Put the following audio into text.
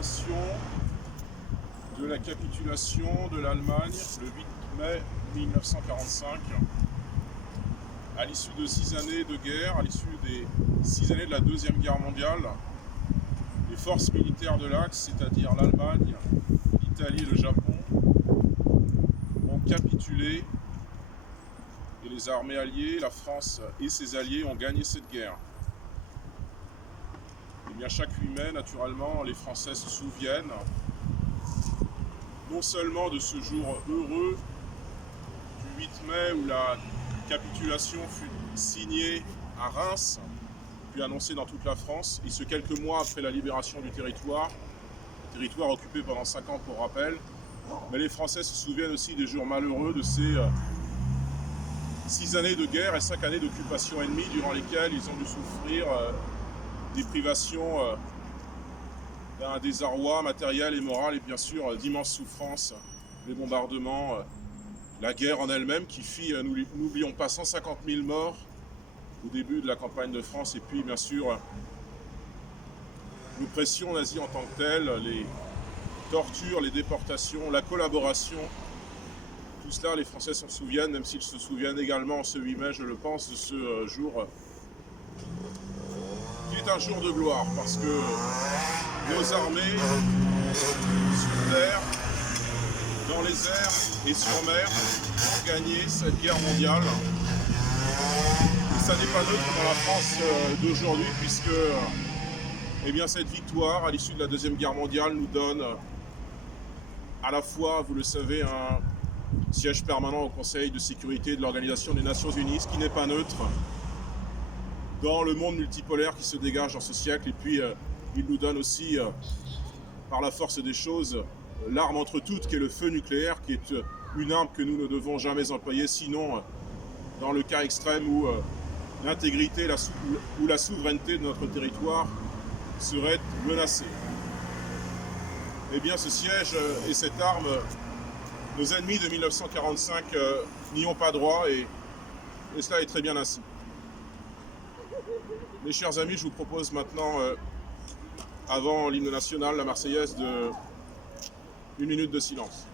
commémoration de la capitulation de l'Allemagne le 8 mai 1945. À l'issue de 6 années de guerre, à l'issue des 6 années de la Deuxième Guerre mondiale, les forces militaires de l'Axe, c'est-à-dire l'Allemagne, l'Italie et le Japon, ont capitulé et les armées alliées, la France et ses alliés ont gagné cette guerre. Et bien chaque 8 mai, naturellement, les Français se souviennent non seulement de ce jour heureux du 8 mai où la capitulation fut signée à Reims, puis annoncée dans toute la France, et ce quelques mois après la libération du territoire occupé pendant 5 ans pour rappel, mais les Français se souviennent aussi des jours malheureux de ces 6 années de guerre et 5 années d'occupation ennemie durant lesquelles ils ont dû souffrir des privations, d'un désarroi matériel et moral et bien sûr d'immenses souffrances, les bombardements, la guerre en elle-même qui fit, n'oublions pas, 150 000 morts au début de la campagne de France et puis bien sûr l'oppression nazie en tant que telle, les tortures, les déportations, la collaboration. Tout cela, les Français s'en souviennent, même s'ils se souviennent également ce 8 mai, je le pense, de ce jour qui est un jour de gloire parce que nos armées, sur terre, dans les airs et sur mer, ont gagné cette guerre mondiale. Et ça n'est pas neutre dans la France d'aujourd'hui puisque eh bien, cette victoire à l'issue de la Deuxième Guerre mondiale nous donne à la fois, vous le savez, un siège permanent au Conseil de sécurité de l'Organisation des Nations Unies, ce qui n'est pas neutre dans le monde multipolaire qui se dégage dans ce siècle. Et puis, il nous donne aussi, par la force des choses, l'arme entre toutes, qui est le feu nucléaire, qui est une arme que nous ne devons jamais employer, sinon dans le cas extrême où l'intégrité ou la souveraineté de notre territoire serait menacée. Eh bien, ce siège et cette arme, nos ennemis de 1945 n'y ont pas droit et cela est très bien ainsi. Mes chers amis, je vous propose maintenant, avant l'hymne national, la Marseillaise, une minute de silence.